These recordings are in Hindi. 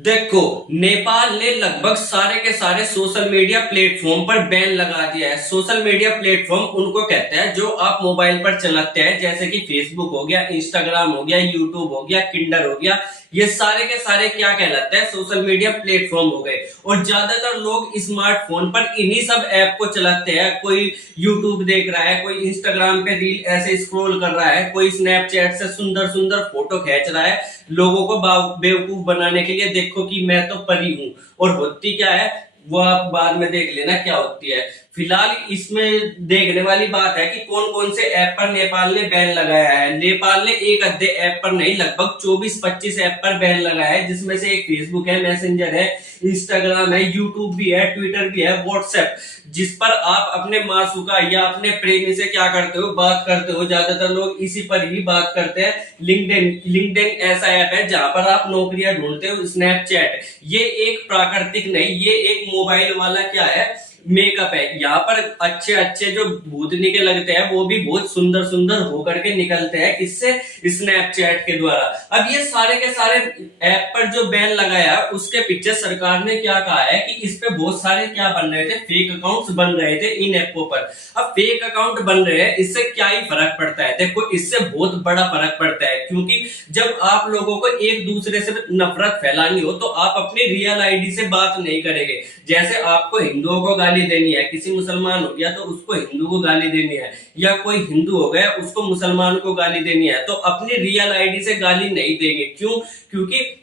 देखो, नेपाल ने लगभग सारे के सारे सोशल मीडिया प्लेटफॉर्म पर बैन लगा दिया है। सोशल मीडिया प्लेटफॉर्म उनको कहते हैं जो आप मोबाइल पर चलाते हैं, जैसे कि फेसबुक हो गया, इंस्टाग्राम हो गया, यूट्यूब हो गया, किंडर हो गया। ये सारे के सारे क्या कहलाते हैं? सोशल मीडिया प्लेटफॉर्म हो गए। और ज्यादातर लोग स्मार्टफोन पर इन्हीं सब ऐप को चलाते हैं। कोई यूट्यूब देख रहा है, कोई इंस्टाग्राम पे रील ऐसे स्क्रॉल कर रहा है, कोई स्नैपचैट से सुंदर सुंदर फोटो खींच रहा है लोगों को बेवकूफ बनाने के लिए। देखो कि मैं तो परी हूं। और होती क्या है वो आप बाद में देख लेना क्या होती है। फिलहाल इसमें देखने वाली बात है कि कौन कौन से ऐप पर नेपाल ने बैन लगाया है। नेपाल ने एक आधे ऐप पर नहीं, लगभग 24-25 ऐप पर बैन लगाया है, जिसमें से एक फेसबुक है, मैसेंजर है, इंस्टाग्राम है, यूट्यूब भी है, ट्विटर भी है, व्हाट्सएप, जिस पर आप अपने मासूका या अपने प्रेमी से क्या करते हो, बात करते हो। ज्यादातर लोग इसी पर ही बात करते हैं। लिंक्डइन ऐसा ऐप है जहां पर आप नौकरियां ढूंढते हो। स्नैपचैट ये एक प्राकृतिक नहीं, ये एक मोबाइल वाला क्या है, मेकअप है। यहाँ पर अच्छे अच्छे जो भूतनी के लगते हैं वो भी बहुत सुंदर सुंदर होकर के निकलते हैं। किससे? स्नैपचैट के द्वारा। अब ये सारे के सारे ऐप पर जो बैन लगाया उसके पीछे सरकार ने क्या कहा है कि इस पे बहुत सारे क्या बन रहे थे, फेक अकाउंट्स बन रहे थे इन ऐपों पर। अब फेक अकाउंट बन रहे हैं, इससे क्या ही फर्क पड़ता है? देखो, इससे बहुत बड़ा फर्क पड़ता है, क्योंकि जब आप लोगों को एक दूसरे से नफरत फैलानी हो तो आप अपनी रियल आईडी से बात नहीं करेंगे। जैसे आपको हिंदुओं को गाली देनी है, किसी मुसलमान हो गया तो उसको हिंदू को गाली देनी है, या कोई हिंदू हो गया उसको मुसलमान को गाली देनी है, तो अपनी रियल आईडी से गाली नहीं देंगे। क्यों? क्योंकि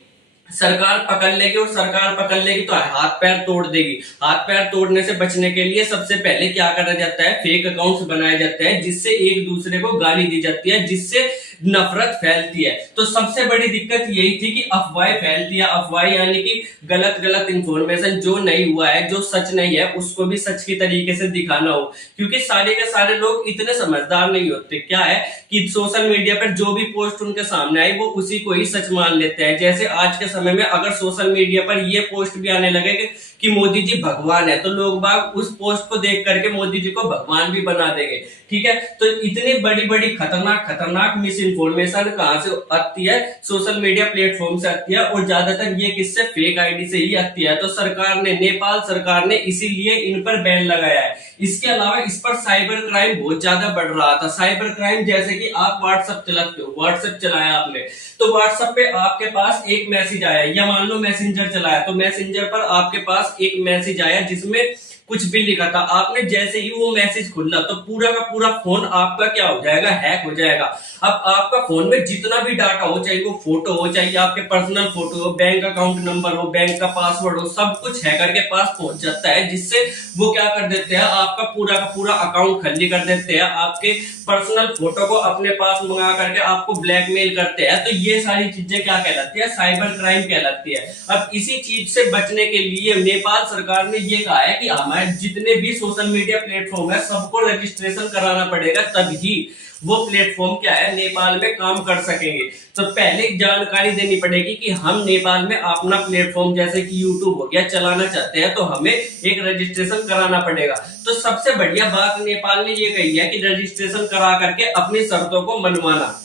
सरकार पकड़ लेगी, और सरकार पकड़ लेगी तो हाथ पैर तोड़ देगी। हाथ पैर तोड़ने से बचने के लिए सबसे पहले क्या करा जाता है, फेक अकाउंट्स बनाए जाते हैं, जिससे एक दूसरे को गाली दी जाती है, जिससे नफरत फैलती है। तो सबसे बड़ी दिक्कत यही थी कि अफवाहें फैलती है। अफवाह यानी कि गलत गलत इंफॉर्मेशन, जो नहीं हुआ है, जो सच नहीं है, उसको भी सच की तरीके से दिखाना हो। क्योंकि सारे के सारे लोग इतने समझदार नहीं होते। क्या है कि सोशल मीडिया पर जो भी पोस्ट उनके सामने आई वो उसी को ही सच मान लेते हैं। जैसे आज के समय में अगर सोशल मीडिया पर ये पोस्ट भी आने लगे कि मोदी जी भगवान है, तो लोग बाग उस पोस्ट को देख करके मोदी जी को भगवान भी बना देंगे। ठीक है, तो इतनी बड़ी बड़ी खतरनाक खतरनाक मिस इन्फॉर्मेशन कहां से आती है? सोशल मीडिया प्लेटफॉर्म से आती है, और ज्यादातर ये किससे? फेक आईडी से ही आती है। तो सरकार ने, नेपाल सरकार ने इसीलिए इन पर बैन लगाया है। इसके अलावा इस पर साइबर क्राइम बहुत ज्यादा बढ़ रहा था। साइबर क्राइम जैसे कि आप व्हाट्सएप चलाते हो, व्हाट्सएप चलाया आपने, तो व्हाट्सएप पे आपके पास एक मैसेज आया, या मान लो मैसेंजर चलाया, तो मैसेंजर पर आपके पास एक मैसेज आया जिसमें कुछ भी लिखा था। आपने जैसे ही वो मैसेज खोला तो पूरा का पूरा फोन आपका क्या हो जाएगा? हैक हो जाएगा। अब आपका फोन में जितना भी डाटा हो, चाहे वो फोटो हो, चाहे आपके पर्सनल फोटो हो, बैंक अकाउंट नंबर हो, बैंक का पासवर्ड हो, सब कुछ हैकर के पास पहुंच जाता है, जिससे वो क्या कर देते हैं, आपका पूरा का पूरा अकाउंट खाली कर देते हैं, आपके पर्सनल फोटो को अपने पास मंगा करके आपको ब्लैकमेल करते हैं। तो ये सारी चीजें क्या कहलाती है? साइबर क्राइम कहलाती है। अब इसी चीज से बचने के लिए नेपाल सरकार ने ये कहा है कि हमारे जितने भी सोशल मीडिया प्लेटफॉर्म है सबको रजिस्ट्रेशन कराना पड़ेगा, तभी वो प्लेटफॉर्म क्या है, नेपाल में काम कर सकेंगे। तो पहले जानकारी देनी पड़ेगी कि हम नेपाल में अपना प्लेटफॉर्म जैसे कि यूट्यूब हो गया चलाना चाहते हैं, तो हमें एक रजिस्ट्रेशन कराना पड़ेगा। तो सबसे बढ़िया बात नेपाल ने ये कही है कि रजिस्ट्रेशन करा करके अपनी शर्तों को मनवाना।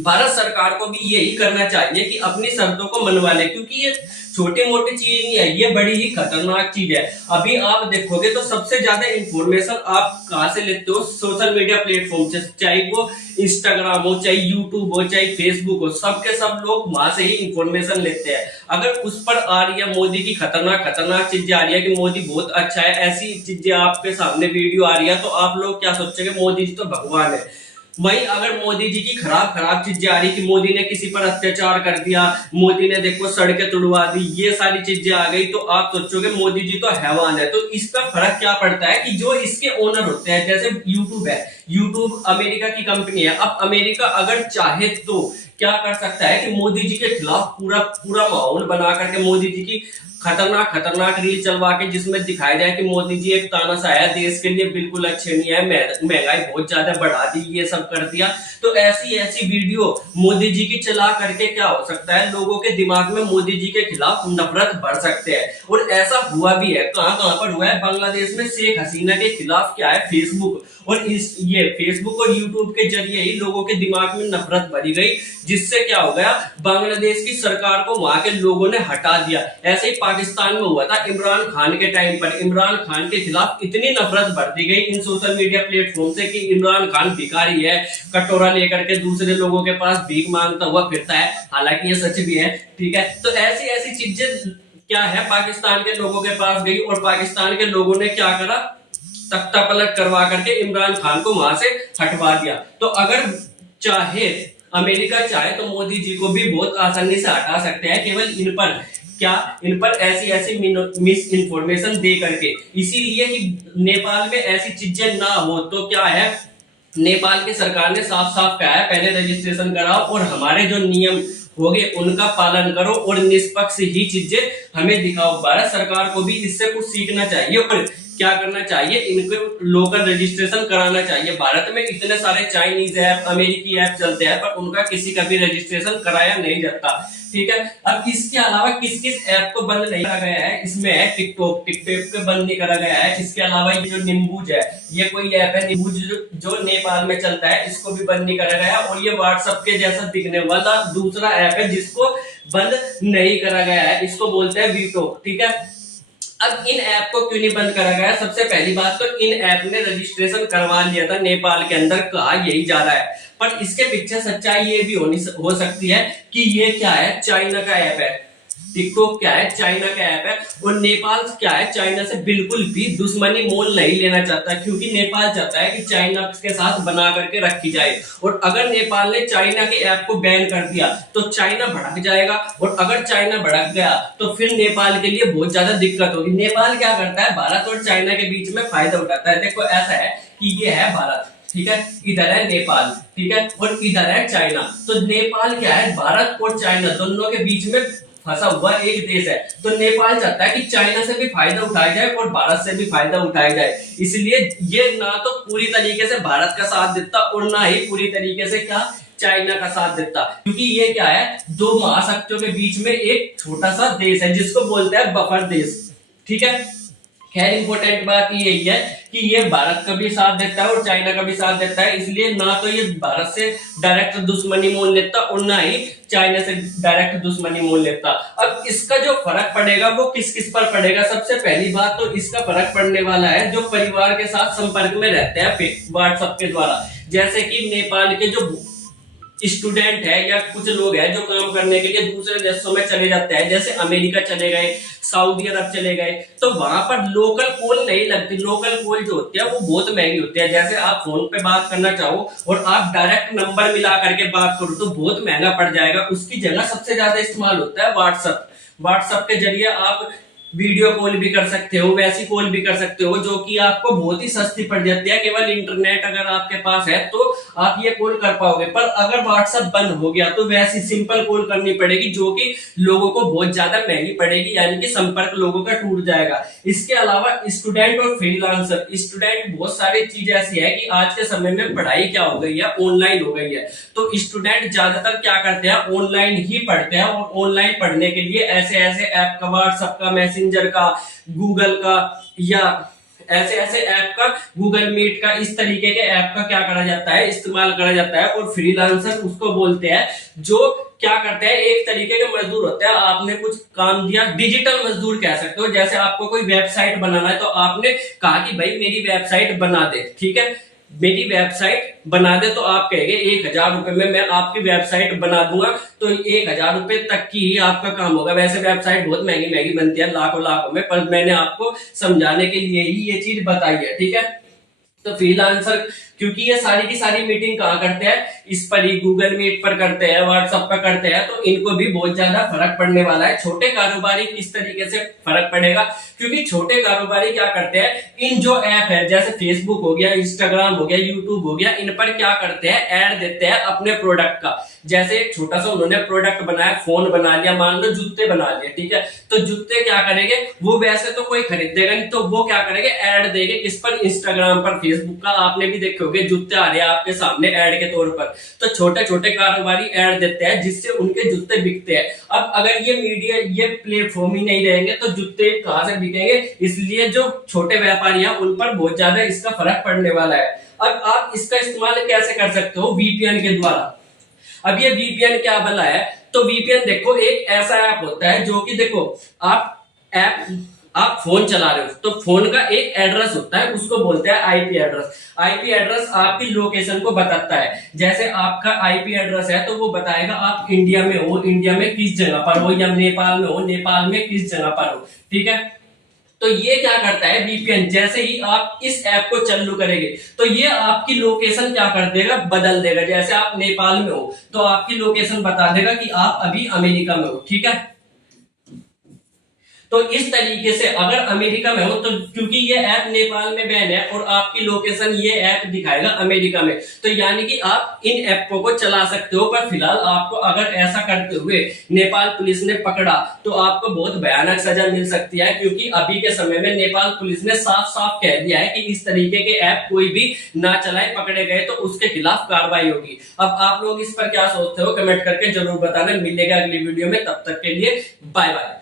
भारत सरकार को भी यही करना चाहिए कि अपनी शर्तों को मनवा ले, क्योंकि ये छोटी मोटी चीज नहीं है, ये बड़ी ही खतरनाक चीज है। अभी आप देखोगे तो सबसे ज्यादा इंफॉर्मेशन आप कहां से लेते हो? सोशल मीडिया प्लेटफॉर्म से, चाहे वो इंस्टाग्राम हो, चाहे यूट्यूब हो, चाहे फेसबुक हो, सबके सब लोग वहां से ही इंफॉर्मेशन लेते हैं। अगर उस पर आ रही है मोदी की खतरनाक खतरनाक चीजें आ रही है कि मोदी बहुत अच्छा है, ऐसी चीजें आपके सामने वीडियो आ रही है, तो आप लोग क्या सोचेंगे? मोदी जी तो भगवान है। वहीं अगर मोदी जी की खराब खराब चीजें आ रही कि मोदी ने किसी पर अत्याचार कर दिया, मोदी ने देखो सड़कें तुड़वा दी, ये सारी चीजें आ गई, तो आप सोचोगे मोदी जी तो हैवान है। तो इसका फर्क क्या पड़ता है कि जो इसके ओनर होते हैं, जैसे यूट्यूब है, यूट्यूब अमेरिका की कंपनी है। अब अमेरिका अगर चाहे तो क्या कर सकता है कि मोदी जी के खिलाफ पूरा पूरा माहौल बना करके मोदी जी की खतरनाक खतरनाक रील चलवा के जिसमें दिखाया जाए कि मोदी जी एक तानाशाह है, देश के लिए बिल्कुल अच्छे नहीं है, महंगाई बहुत ज्यादा बढ़ा दी, ये सब कर दिया। तो ऐसी ऐसी वीडियो मोदी जी की चला करके क्या हो सकता है, लोगों के दिमाग में मोदी जी के खिलाफ नफरत भर सकते हैं। और ऐसा हुआ भी है। कहां कहां पर हुआ है? बांग्लादेश में शेख हसीना के खिलाफ क्या है, फेसबुक और ये फेसबुक और यूट्यूब के जरिए ही लोगों के दिमाग में नफरत भरी गई। जिससे क्या हो गया, बांग्लादेश की सरकार को वहां के लोगों ने हटा दिया। ऐसे ही पाकिस्तान में हुआ था इमरान खान के टाइम पर। इमरान खान के खिलाफ इतनी नफरत भर दी गई इन सोशल मीडिया प्लेटफॉर्म से कि इमरान खान भिखारी है, कटोरा लेकर के दूसरे लोगों के पास भीख मांगता हुआ फिरता है, हालांकि ये सच भी है, ठीक है। तो ऐसी ऐसी चीजें क्या है, पाकिस्तान के लोगों के पास गई और पाकिस्तान के लोगों ने क्या करा, तख्ता पलट करवा करके इमरान खान को वहां से हटवा दिया। तो अगर चाहे अमेरिका चाहे तो मोदी जी को भी बहुत आसानी से हटा सकते हैं, केवल इन पर ऐसी ऐसी मिस इन्फॉर्मेशन दे करके। इसीलिए कि नेपाल में ऐसी चीजें ना हो। तो क्या है, नेपाल की सरकार ने साफ साफ कहा है पहले रजिस्ट्रेशन कराओ और हमारे जो नियम हो गए उनका पालन करो और निष्पक्ष ही चीजें हमें दिखाओ। भारत सरकार को भी इससे कुछ सीखना चाहिए और क्या करना चाहिए, इनको लोकल रजिस्ट्रेशन कराना चाहिए। भारत में इतने सारे चाइनीज ऐप, अमेरिकी ऐप चलते हैं पर उनका किसी का भी रजिस्ट्रेशन कराया नहीं जाता, ठीक है। अब इसके अलावा किस किस ऐप को बंद नहीं करा गया है, इसमें है टिकटॉक को बंद नहीं करा गया है। इसके अलावा ये जो निम्बूज है, ये कोई ऐप है निम्बूज जो नेपाल में चलता है, इसको भी बंद नहीं करा गया। और ये व्हाट्सएप के जैसा दिखने वाला दूसरा ऐप है जिसको बंद नहीं करा गया है, इसको बोलते हैं वीटो, ठीक है। अब इन ऐप को क्यों नहीं बंद करा गया? सबसे पहली बात तो इन ऐप ने रजिस्ट्रेशन करवा लिया था नेपाल के अंदर, कहा यही जा रहा है, पर इसके पीछे सच्चाई ये भी हो सकती है कि ये क्या है, चाइना का ऐप है। टिकटॉक क्या है, चाइना का ऐप है। और नेपाल क्या है, चाइना से बिल्कुल भी दुश्मनी मोल नहीं लेना चाहता, क्योंकि नेपाल चाहता है कि चाइना के साथ बना करके रखी जाए। और अगर नेपाल ने चाइना के ऐप को बैन कर दिया तो चाइना भड़क जाएगा, और अगर चाइना भड़क गया तो फिर नेपाल के लिए बहुत ज्यादा दिक्कत होगी। नेपाल क्या करता है, भारत और चाइना के बीच में फायदा उठाता है। देखो ऐसा है कि ये है भारत, ठीक है, इधर है नेपाल, ठीक है, और इधर है चाइना। तो नेपाल क्या है, भारत और चाइना दोनों के बीच में फंसा हुआ एक देश है। तो नेपाल चाहता है कि चाइना से भी फायदा उठाया जाए और भारत से भी फायदा उठाया जाए। इसलिए ये ना तो पूरी तरीके से भारत का साथ देता और ना ही पूरी तरीके से क्या चाइना का साथ देता, क्योंकि ये क्या है, दो महाशक्तियों के बीच में एक छोटा सा देश है जिसको बोलते हैं बफर देश, ठीक है। खैर इंपॉर्टेंट बात यही है कि ये भारत का भी साथ देता है और चाइना का भी साथ देता है, इसलिए ना तो ये भारत से डायरेक्ट दुश्मनी मोल लेता और ना ही चाइना से डायरेक्ट दुश्मनी मोल लेता। अब इसका जो फर्क पड़ेगा वो किस किस पर पड़ेगा? सबसे पहली बात तो इसका फर्क पड़ने वाला है जो परिवार के साथ संपर्क में रहते हैं व्हाट्सएप के द्वारा। जैसे कि नेपाल के जो स्टूडेंट है या कुछ लोग हैं जो काम करने के लिए दूसरे देशों में चले जाते हैं, जैसे अमेरिका चले गए, सऊदी अरब चले गए, तो वहां पर लोकल कॉल नहीं लगती। लोकल कॉल जो होती है वो बहुत महंगी होती है। जैसे आप फोन पे बात करना चाहो और आप डायरेक्ट नंबर मिला करके बात करो तो बहुत महंगा पड़ जाएगा। उसकी जगह सबसे ज्यादा इस्तेमाल होता है व्हाट्सएप। व्हाट्सएप के जरिए आप वीडियो कॉल भी कर सकते हो, वैसी कॉल भी कर सकते हो, जो कि आपको बहुत ही सस्ती पड़ जाती है। केवल इंटरनेट अगर आपके पास है तो आप ये कॉल कर पाओगे। पर अगर व्हाट्सएप बंद हो गया तो वैसी सिंपल कॉल करनी पड़ेगी जो कि लोगों को बहुत ज्यादा महंगी पड़ेगी, यानी कि संपर्क लोगों का टूट जाएगा। इसके अलावा स्टूडेंट और फ्रीलांसर, स्टूडेंट बहुत सारी चीज ऐसी है कि आज के समय में पढ़ाई क्या हो गई है, ऑनलाइन हो गई है। तो स्टूडेंट ज्यादातर क्या करते हैं, ऑनलाइन ही पढ़ते हैं। और ऑनलाइन पढ़ने के लिए ऐसे ऐसे ऐप का, व्हाट्सएप का, मैसेंजर का, गूगल का या ऐसे ऐसे ऐप का, गूगल मीट का, इस तरीके के ऐप का क्या करा जाता है, इस्तेमाल करा जाता है। और फ्रीलांसर उसको बोलते हैं जो क्या करते हैं, एक तरीके के मजदूर होते हैं। आपने कुछ काम दिया, डिजिटल मजदूर कह सकते हो। जैसे आपको कोई वेबसाइट बनाना है तो आपने कहा कि भाई मेरी वेबसाइट बना दे, ठीक है, मेरी वेबसाइट बना दे, तो आप कहेंगे 1000 रुपए में मैं आपकी वेबसाइट बना दूंगा। तो 1000 रुपए तक की ही आपका काम होगा। वैसे वेबसाइट बहुत महंगी महंगी बनती है, लाखों लाखों में, पर मैंने आपको समझाने के लिए ही ये चीज बताई है, ठीक है। तो फ्रीलांसर, क्योंकि ये सारी की सारी मीटिंग कहाँ करते हैं, इस पर ही, गूगल मीट पर करते हैं, व्हाट्सएप पर करते हैं, तो इनको भी बहुत ज्यादा फर्क पड़ने वाला है। छोटे कारोबारी किस तरीके से फर्क पड़ेगा, क्योंकि छोटे कारोबारी क्या करते हैं, इन जो ऐप है जैसे फेसबुक हो गया, इंस्टाग्राम हो गया, यूट्यूब हो गया, इन पर क्या करते हैं, ऐड देते हैं अपने प्रोडक्ट का। जैसे एक छोटा सा उन्होंने प्रोडक्ट बनाया, फोन बना लिया, मान लो जूते बना लिए, ठीक है, तो जूते क्या करेंगे, वो वैसे तो कोई खरीदेगा नहीं, तो वो क्या करेंगे, ऐड देंगे किस पर, इंस्टाग्राम पर, फेसबुक का। आपने भी देखे होंगे जूते आ रहे हैं आपके सामने ऐड के तौर पर। तो छोटे छोटे कारोबारी ऐड देते हैं जिससे उनके जूते बिकते हैं। अब अगर ये मीडिया, ये प्लेटफॉर्म ही नहीं रहेंगे तो जूते कहां से बिकेंगे? इसलिए जो छोटे व्यापारी हैं उन पर बहुत ज्यादा इसका फर्क पड़ने वाला है। अब आप इसका इस्तेमाल कैसे कर सकते हो, वीपीएन के द्वारा। अब ये वीपीएन क्या भला है? तो वीपीएन देखो एक ऐसा ऐप होता है जो कि देखो आप फोन चला रहे हो तो फोन का एक एड्रेस होता है, उसको बोलते हैं आईपी एड्रेस। आईपी एड्रेस आपकी लोकेशन को बताता है। जैसे आपका आईपी एड्रेस है तो वो बताएगा आप इंडिया में हो, इंडिया में किस जगह पर हो, या नेपाल में हो, नेपाल में किस जगह पर हो। ठीक है, तो ये क्या करता है वीपीएन, जैसे ही आप इस ऐप को चालू करेंगे तो ये आपकी लोकेशन क्या कर देगा, बदल देगा। जैसे आप नेपाल में हो तो आपकी लोकेशन बता देगा कि आप अभी अमेरिका में हो। ठीक है, तो इस तरीके से अगर अमेरिका में हो तो क्योंकि ये ऐप नेपाल में बैन है और आपकी लोकेशन ये ऐप दिखाएगा अमेरिका में, तो यानी कि आप इन ऐपों को चला सकते हो। पर फिलहाल आपको अगर ऐसा करते हुए नेपाल पुलिस ने पकड़ा तो आपको बहुत भयानक सजा मिल सकती है, क्योंकि अभी के समय में नेपाल पुलिस ने साफ साफ कह दिया है कि इस तरीके के ऐप कोई भी ना चलाए, पकड़े गए तो उसके खिलाफ कार्रवाई होगी। अब आप लोग इस पर क्या सोचते हो कमेंट करके जरूर बताना। मिलेगा अगली वीडियो में, तब तक के लिए बाय बाय।